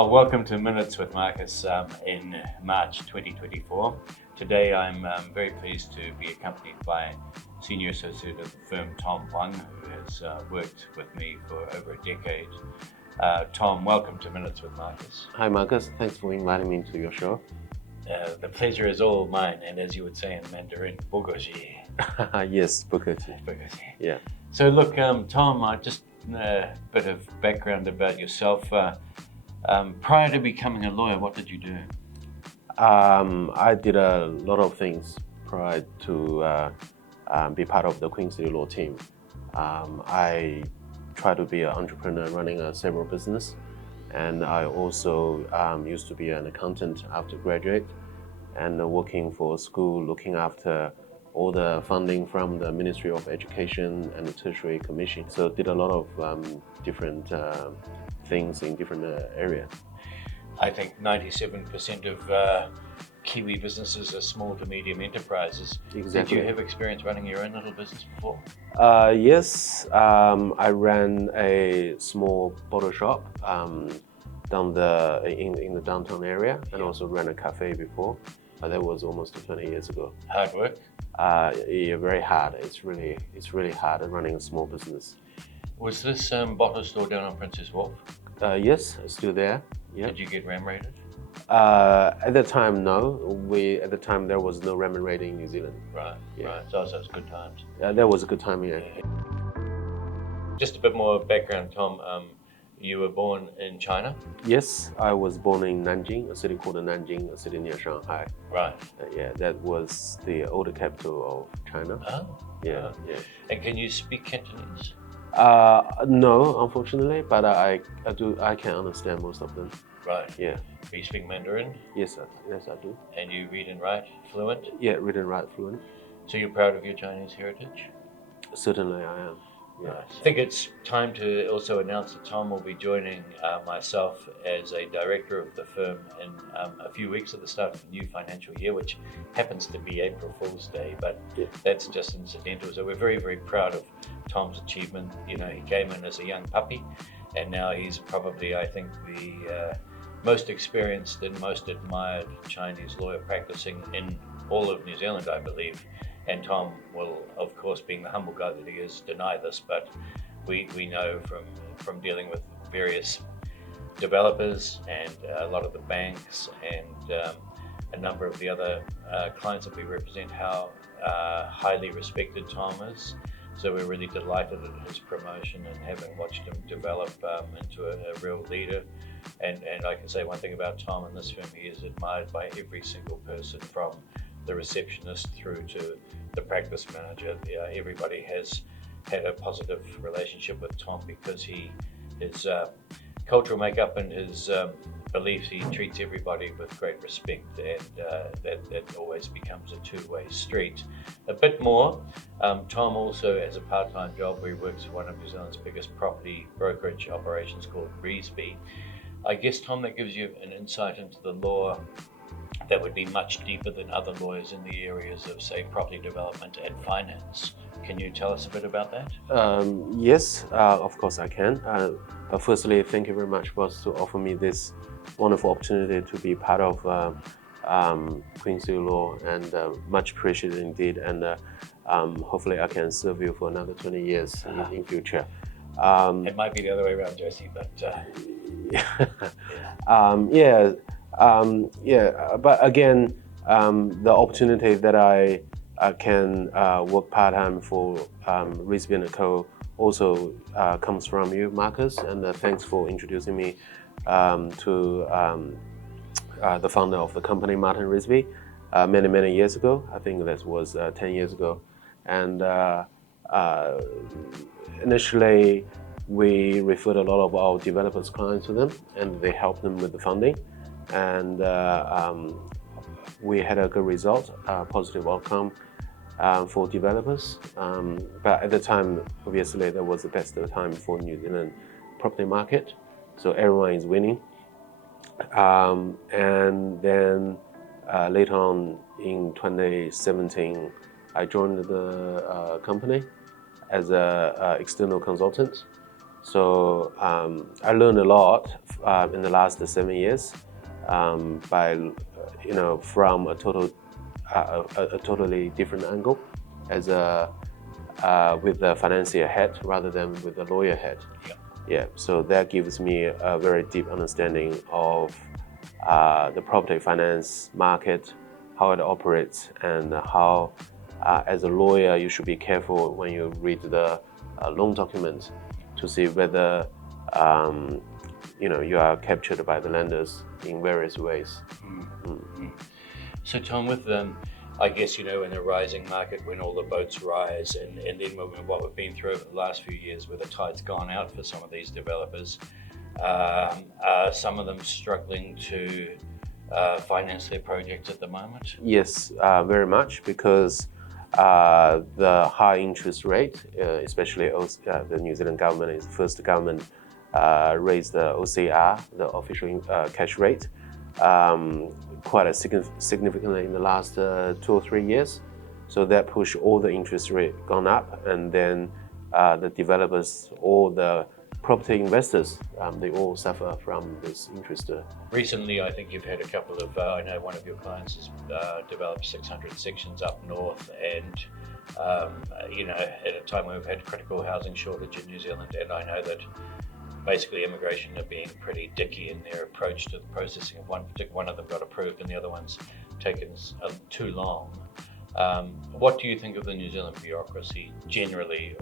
Well, welcome to Minutes with Marcus in March 2024. Today I'm very pleased to be accompanied by Senior Associate of the firm Tom Huang, who has worked with me for over a decade. Tom, welcome to Minutes with Marcus. Hi Marcus, thanks for inviting me to your show. The pleasure is all mine, and as you would say in Mandarin, 不客气. Yes, 不客气. Yeah. So look, Tom, just a bit of background about yourself. Prior to becoming a lawyer, what did you do? I did a lot of things prior to be part of the Queen City Law team. I tried to be an entrepreneur running a several business, and I also used to be an accountant after graduate and working for a school looking after all the funding from the Ministry of Education and the Tertiary Commission. So did a lot of different things in different areas. I think 97% of Kiwi businesses are small to medium enterprises. Exactly. Did you have experience running your own little business before? Yes, I ran a small bottle shop in the downtown area, and also ran a cafe before. That was almost 20 years ago. Hard work? Yeah, very hard. It's really hard running a small business. Was this bottle store down on Princess Wharf? Yes, it's still there. Yeah. Did you get RAM rated? At the time, no. At the time there was no ramen rating in New Zealand. Right. Yeah. Right. So it was good times. That was a good time. Yeah. Just a bit more background, Tom. You were born in China? Yes, I was born in Nanjing, a city called Nanjing, a city near Shanghai. Right. Yeah, that was the older capital of China. Oh. Yeah, yeah. And can you speak Cantonese? No, unfortunately, but I can understand most of them. Right. Yeah. Do you speak Mandarin? Yes, I do. And you read and write fluent? Yeah, read and write fluent. So you're proud of your Chinese heritage? Certainly I am. Yeah. Nice. I think it's time to also announce that Tom will be joining myself as a director of the firm in a few weeks at the start of the new financial year, which happens to be April Fool's Day, but that's just incidental. So we're very, very proud of Tom's achievement. You know, he came in as a young puppy, and now he's probably, I think, the most experienced and most admired Chinese lawyer practicing in all of New Zealand, I believe. And Tom will, of course, being the humble guy that he is, deny this, but we know from dealing with various developers and a lot of the banks and a number of the other clients that we represent how highly respected Tom is. So we're really delighted at his promotion and having watched him develop into a real leader. And I can say one thing about Tom in this firm: he is admired by every single person, from the receptionist through to the practice manager. Everybody has had a positive relationship with Tom because his cultural makeup and his beliefs, he treats everybody with great respect, and that always becomes a two-way street. A bit more, Tom also has a part-time job where he works for one of New Zealand's biggest property brokerage operations called Reesby. I guess, Tom, that gives you an insight into the law that would be much deeper than other lawyers in the areas of, say, property development and finance. Can you tell us a bit about that? Yes, of course I can. But firstly, thank you very much for offer me this wonderful opportunity to be part of Queen City Law, and much appreciated indeed. And hopefully I can serve you for another 20 years in future. It might be the other way around, Josie, but but again, the opportunity that I can work part-time for Reesby & Co. also comes from you, Marcus, and thanks for introducing me to the founder of the company, Martin Reesby, many years ago. I think that was 10 years ago. And initially, we referred a lot of our developers' clients to them, and they helped them with the funding. And we had a good result, positive outcome for developers. But at the time, obviously, that was the best time for New Zealand property market. So everyone is winning. And then later on in 2017, I joined the company as an external consultant. So I learned a lot in the last 7 years by from a totally different angle as with the financier head rather than with the lawyer head. Yeah, so that gives me a very deep understanding of the property finance market, how it operates, and how, as a lawyer, you should be careful when you read the loan document to see whether you are captured by the lenders in various ways. So Tom, with I guess in a rising market, when all the boats rise, and then what we've been through over the last few years, where the tide's gone out for some of these developers, are some of them struggling to finance their projects at the moment? Yes, very much, because the high interest rate, especially the New Zealand government is the first government raised the OCR, the official cash rate, quite significantly in the last 2 or 3 years. So that pushed all the interest rate gone up, and then the developers, all the property investors, they all suffer from this interest. Recently, I think you've had a couple of, I know one of your clients has developed 600 sections up north, and at a time when we've had critical housing shortage in New Zealand, and I know that basically immigration are being pretty dicky in their approach to the processing of one of them got approved and the other one's taken too long. What do you think of the New Zealand bureaucracy generally?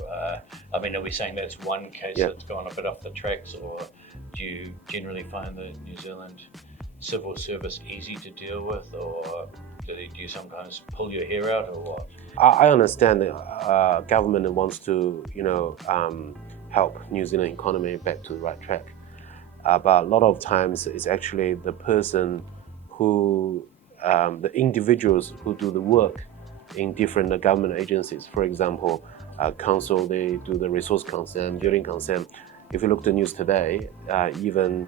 Are we saying that's one case that's gone a bit off the tracks, or do you generally find the New Zealand civil service easy to deal with, or do you sometimes pull your hair out, or what? I understand that government wants to, help New Zealand economy back to the right track. But a lot of times it's actually the person who, the individuals who do the work in different government agencies. For example, council, they do the resource consent, building consent. If you look at the news today, even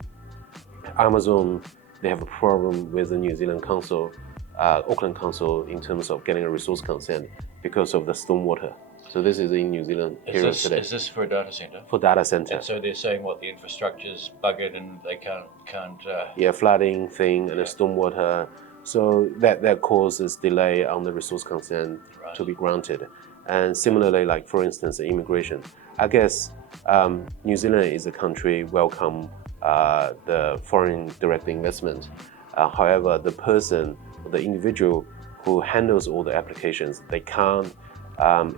Amazon, they have a problem with the New Zealand council, Auckland Council, in terms of getting a resource consent because of the stormwater. So this is in New Zealand here today. Is this for a data center? For data center. And so they're saying the infrastructure's buggered and they can't. Flooding thing and the stormwater. So that causes delay on the resource consent to be granted. And similarly, like for instance, immigration. I guess New Zealand is a country welcome the foreign direct investment. However, the person, the individual who handles all the applications, they can't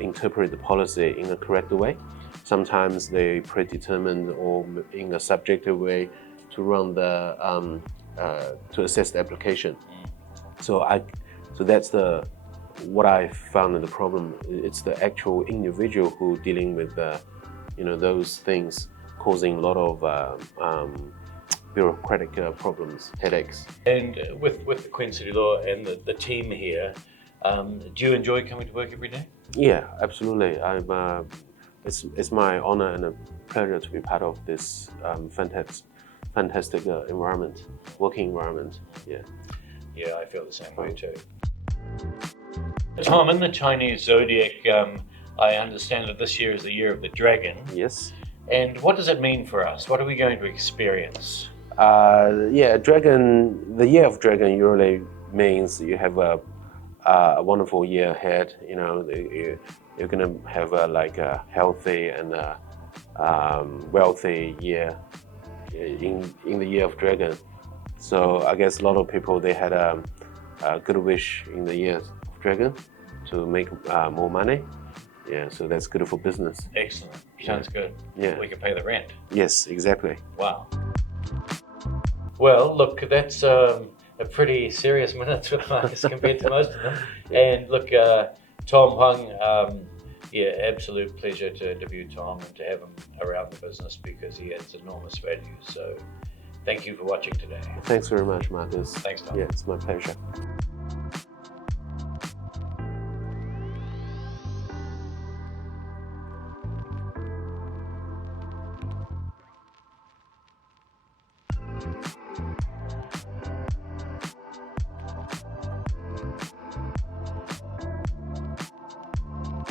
interpret the policy in a correct way. Sometimes they predetermined or in a subjective way to run the to assess the application. So that's what I found in the problem. It's the actual individual who dealing with those things, causing a lot of bureaucratic problems, headaches. And with the Queen City Law and the team here, do you enjoy coming to work every day? Yeah, absolutely. It's my honor and a pleasure to be part of this fantastic environment, working environment. Yeah, I feel the same way too. Tom, in the Chinese zodiac, I understand that this year is the year of the dragon. Yes. And what does it mean for us? What are we going to experience? Dragon. The year of dragon usually means you have a wonderful year ahead. You're gonna have a healthy and wealthy year in the year of dragon. So I guess a lot of people, they had a good wish in the year of dragon to make more money. Yeah, so that's good for business. Excellent. Sounds good. Yeah. We can pay the rent. Yes, exactly. Wow. Well, look, that's a pretty serious minute with Marcus compared to most of them. And look, Tom Huang, absolute pleasure to interview Tom and to have him around the business because he adds enormous value. So thank you for watching today. Thanks very much, Marcus. Thanks, Tom. Yeah, it's my pleasure.